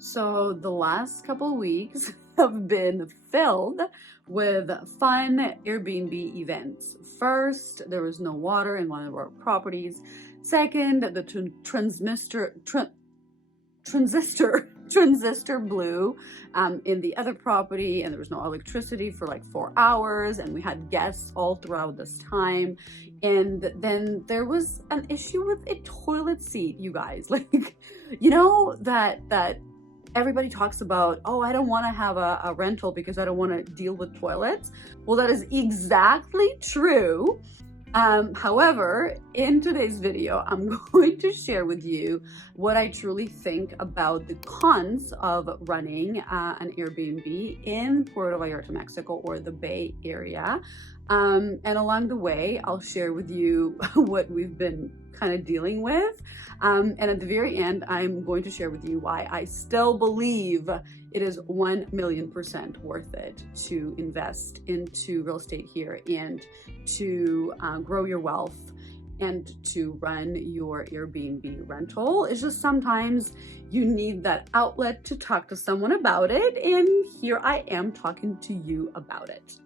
So the last couple of weeks have been filled with fun Airbnb events. First, there was no water in one of our properties. Second, the transistor blew in the other property, and there was no electricity for like 4 hours, and we had guests all throughout this time. And then there was an issue with a toilet seat, you guys. Like, you know that everybody talks about, oh, I don't want to have a rental because I don't want to deal with toilets. Well, that is exactly true. However, in today's video, I'm going to share with you what I truly think about the cons of running an Airbnb in Puerto Vallarta, Mexico, or the Bay Area. And along the way, I'll share with you what we've been kind of dealing with. And at the very end, I'm going to share with you why I still believe it is 1,000,000% worth it to invest into real estate here and to grow your wealth and to run your Airbnb rental. It's just sometimes you need that outlet to talk to someone about it. And here I am talking to you about it.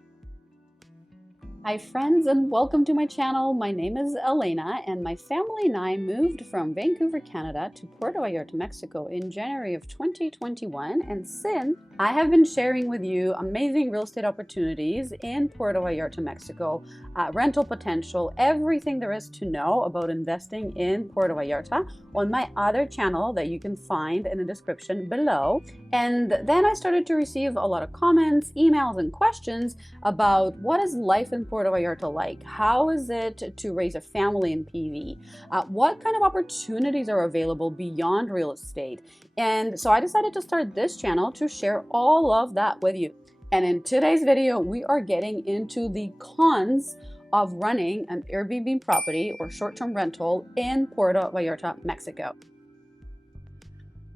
Hi friends, and welcome to my channel. My name is Elena, and my family and I moved from Vancouver, Canada to Puerto Vallarta, Mexico in January of 2021. And since, I have been sharing with you amazing real estate opportunities in Puerto Vallarta, Mexico, rental potential, everything there is to know about investing in Puerto Vallarta on my other channel that you can find in the description below. And then I started to receive a lot of comments, emails, and questions about what is life in Puerto Vallarta like? How is it to raise a family in PV? What kind of opportunities are available beyond real estate? And so I decided to start this channel to share all of that with you. And in today's video, we are getting into the cons of running an Airbnb property or short-term rental in Puerto Vallarta, Mexico.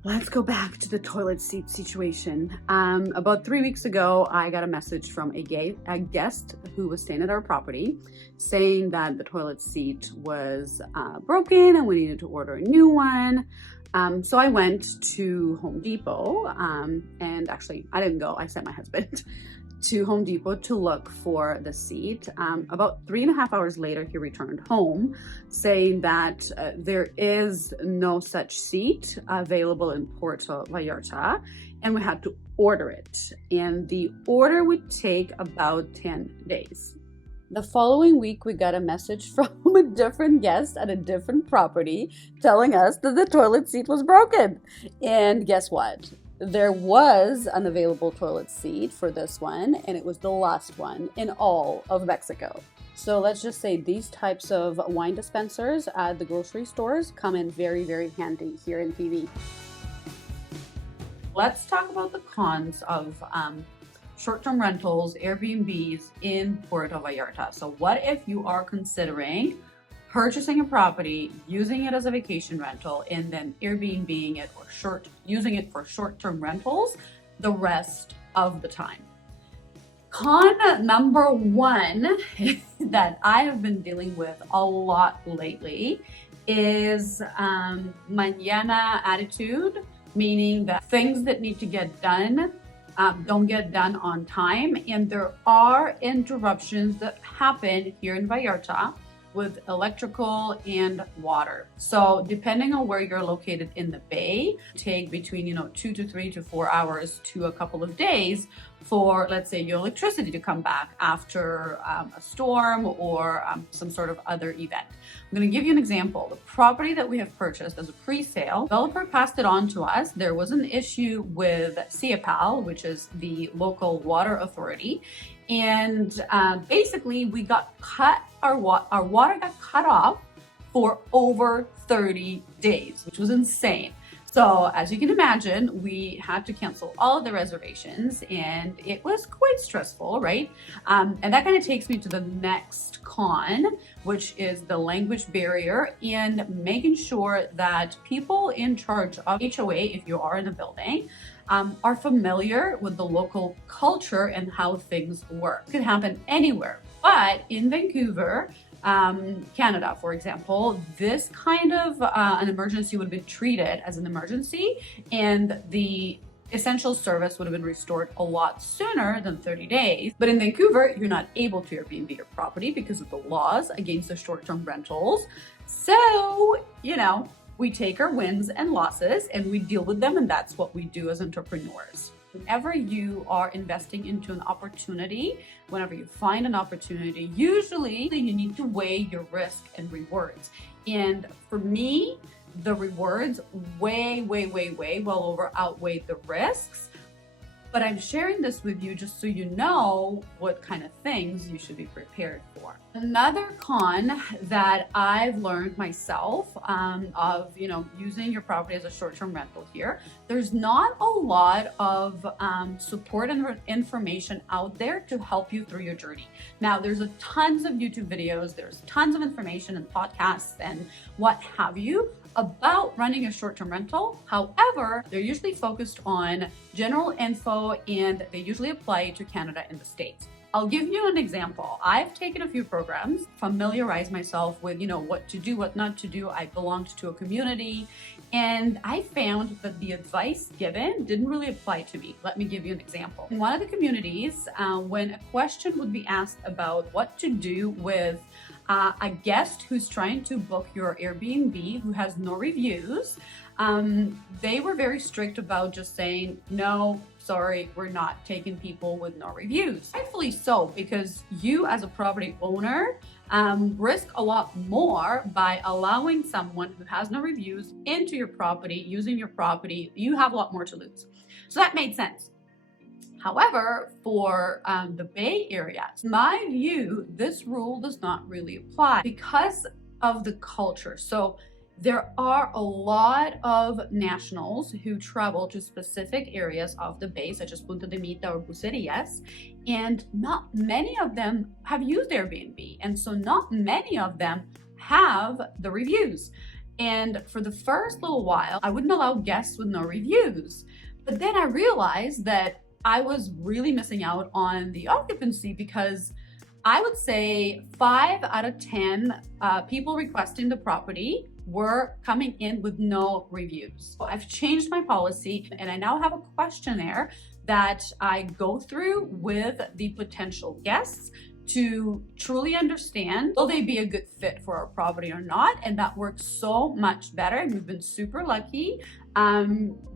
Let's go back to the toilet seat situation. About 3 weeks ago, I got a message from a guest who was staying at our property saying that the toilet seat was broken and we needed to order a new one. So I went to Home Depot, and actually I didn't go, I sent my husband to Home Depot to look for the seat. About 3.5 hours later, he returned home saying that there is no such seat available in Puerto Vallarta, and we had to order it. And the order would take about 10 days. The following week, we got a message from a different guest at a different property telling us that the toilet seat was broken. And guess what? There was an available toilet seat for this one, and it was the last one in all of Mexico. So let's just say these types of wine dispensers at the grocery stores come in very, very handy here in PV. Let's talk about the cons of short-term rentals, Airbnbs in Puerto Vallarta. So what if you are considering purchasing a property, using it as a vacation rental, and then Airbnb-ing it or using it for short-term rentals the rest of the time? Con number one that I have been dealing with a lot lately is mañana attitude, meaning that things that need to get done don't get done on time, and there are interruptions that happen here in Vallarta with electrical and water. So depending on where you're located in the bay, take between 2 to 3 to 4 hours to a couple of days for, let's say, your electricity to come back after a storm or some sort of other event. I'm going to give you an example. The property that we have purchased as a pre-sale, developer passed it on to us. There was an issue with CIPAL, which is the local water authority. And basically we got our water got cut off for over 30 days, which was insane. So as you can imagine, we had to cancel all of the reservations, and it was quite stressful, right? And that kind of takes me to the next con, which is the language barrier and making sure that people in charge of HOA, if you are in a building, are familiar with the local culture and how things work. It could happen anywhere, but in Vancouver, Canada, for example, this kind of an emergency would have been treated as an emergency, and the essential service would have been restored a lot sooner than 30 days. But in Vancouver, you're not able to Airbnb your property because of the laws against the short-term rentals. So, we take our wins and losses and we deal with them, and that's what we do as entrepreneurs. Whenever you are investing into an opportunity, whenever you find an opportunity, usually you need to weigh your risk and rewards. And for me, the rewards way well outweigh the risks. But I'm sharing this with you just so you know what kind of things you should be prepared for. Another con that I've learned myself of using your property as a short-term rental here, there's not a lot of support and information out there to help you through your journey. Now, there's tons of YouTube videos, there's tons of information and podcasts and what have you about running a short-term rental. However, they're usually focused on general info and they usually apply to Canada and the States. I'll give you an example. I've taken a few programs, familiarized myself with, what to do, what not to do. I belonged to a community and I found that the advice given didn't really apply to me. Let me give you an example. In one of the communities, when a question would be asked about what to do with a guest who's trying to book your Airbnb who has no reviews, they were very strict about just saying, no, sorry, we're not taking people with no reviews. Rightfully so, because you as a property owner risk a lot more by allowing someone who has no reviews into your property, using your property. You have a lot more to lose. So that made sense. However, for the Bay Area, in my view, this rule does not really apply because of the culture. So there are a lot of nationals who travel to specific areas of the Bay, such as Punta de Mita or Bucerías, and not many of them have used Airbnb. And so not many of them have the reviews. And for the first little while, I wouldn't allow guests with no reviews. But then I realized that I was really missing out on the occupancy because I would say 5 out of 10 people requesting the property were coming in with no reviews. So I've changed my policy and I now have a questionnaire that I go through with the potential guests to truly understand, will they be a good fit for our property or not? And that works so much better. And we've been super lucky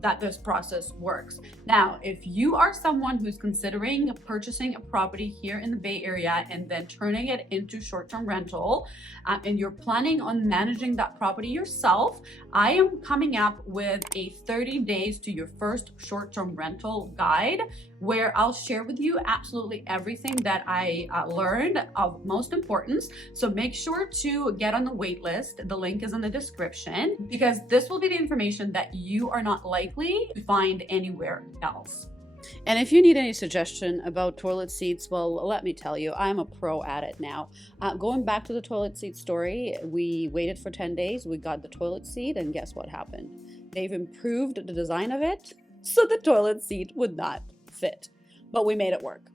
that this process works. Now, if you are someone who's considering purchasing a property here in the Bay Area and then turning it into short-term rental, and you're planning on managing that property yourself, I am coming up with a 30 days to your first short-term rental guide where I'll share with you absolutely everything that I learned of most importance. So make sure to get on the wait list. The link is in the description because this will be the information that you are not likely to find anywhere else. And if you need any suggestion about toilet seats, well, let me tell you, I'm a pro at it now. Going back to the toilet seat story, we waited for 10 days, we got the toilet seat, and guess what happened? They've improved the design of it, so the toilet seat would not fit, but we made it work.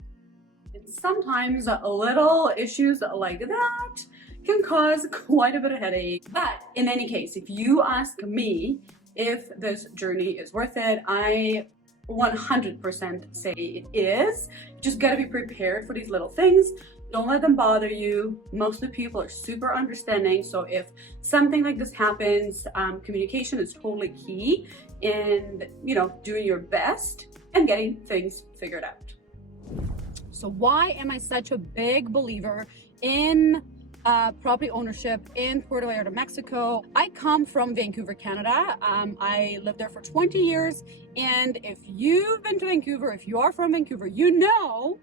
Sometimes little issues like that can cause quite a bit of headache. But in any case, if you ask me if this journey is worth it, I 100% say it is. Just gotta be prepared for these little things. Don't let them bother you. Most of the people are super understanding. So if something like this happens, communication is totally key in, doing your best and getting things figured out. So why am I such a big believer in property ownership in Puerto Vallarta, Mexico? I come from Vancouver, Canada. I lived there for 20 years. And if you've been to Vancouver, if you are from Vancouver, you know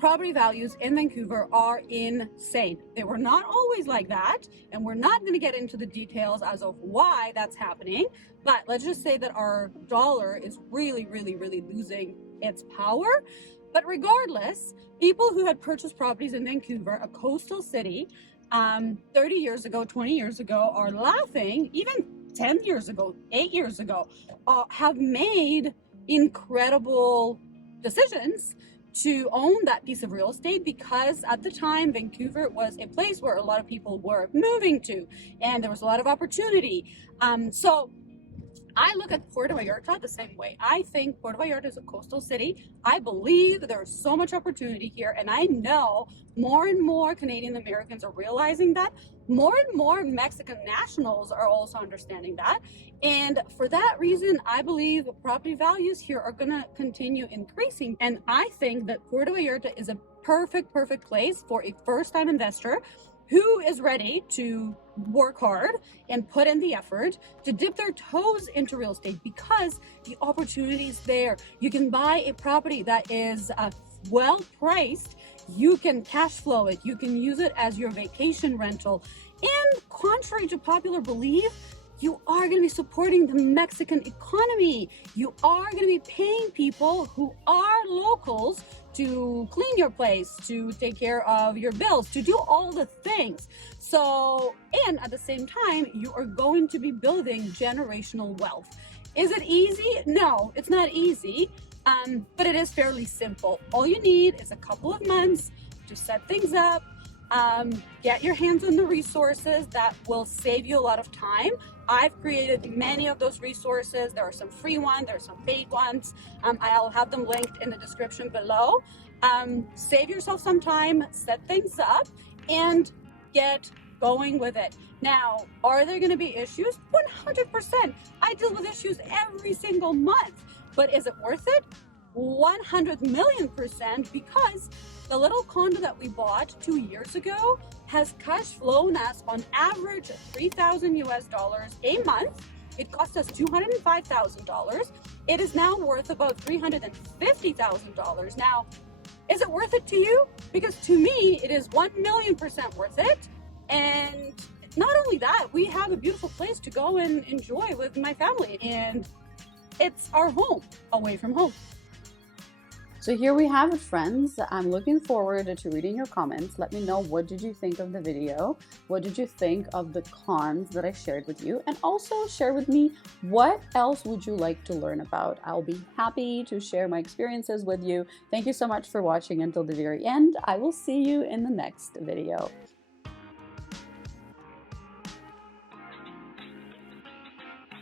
property values in Vancouver are insane. They were not always like that. And we're not going to get into the details as of why that's happening. But let's just say that our dollar is really losing its power. But regardless, people who had purchased properties in Vancouver, a coastal city, 30 years ago, 20 years ago, are laughing, even 10 years ago, 8 years ago, have made incredible decisions to own that piece of real estate, because at the time Vancouver was a place where a lot of people were moving to and there was a lot of opportunity. So I look at Puerto Vallarta the same way. I think Puerto Vallarta is a coastal city. I believe there's so much opportunity here, and I know more and more Canadian Americans are realizing that. More and more Mexican nationals are also understanding that. And for that reason, I believe property values here are going to continue increasing. And I think that Puerto Vallarta is a perfect place for a first-time investor who is ready to work hard and put in the effort to dip their toes into real estate, because the opportunity is there. You can buy a property that is well priced. You can cash flow it. You can use it as your vacation rental. And contrary to popular belief, you are going to be supporting the Mexican economy. You are going to be paying people who are locals to clean your place, to take care of your bills, to do all the things. So, and at the same time, you are going to be building generational wealth. Is it easy? No, it's not easy, but it is fairly simple. All you need is a couple of months to set things up, get your hands on the resources that will save you a lot of time. I've created many of those resources. There are some free ones, there are some paid ones. I'll have them linked in the description below. Save yourself some time, set things up, and get going with it. Now, are there going to be issues? 100%. I deal with issues every single month, but is it worth it? 100 million%, because the little condo that we bought 2 years ago has cash flown us on average $3,000 a month. It cost us $205,000. It is now worth about $350,000. Now, is it worth it to you? Because to me, it is 1,000,000% worth it. And not only that, we have a beautiful place to go and enjoy with my family, and it's our home away from home. So here we have it, friends. I'm looking forward to reading your comments. Let me know, what did you think of the video? What did you think of the cons that I shared with you? And also share with me, what else would you like to learn about? I'll be happy to share my experiences with you. Thank you so much for watching until the very end. I will see you in the next video.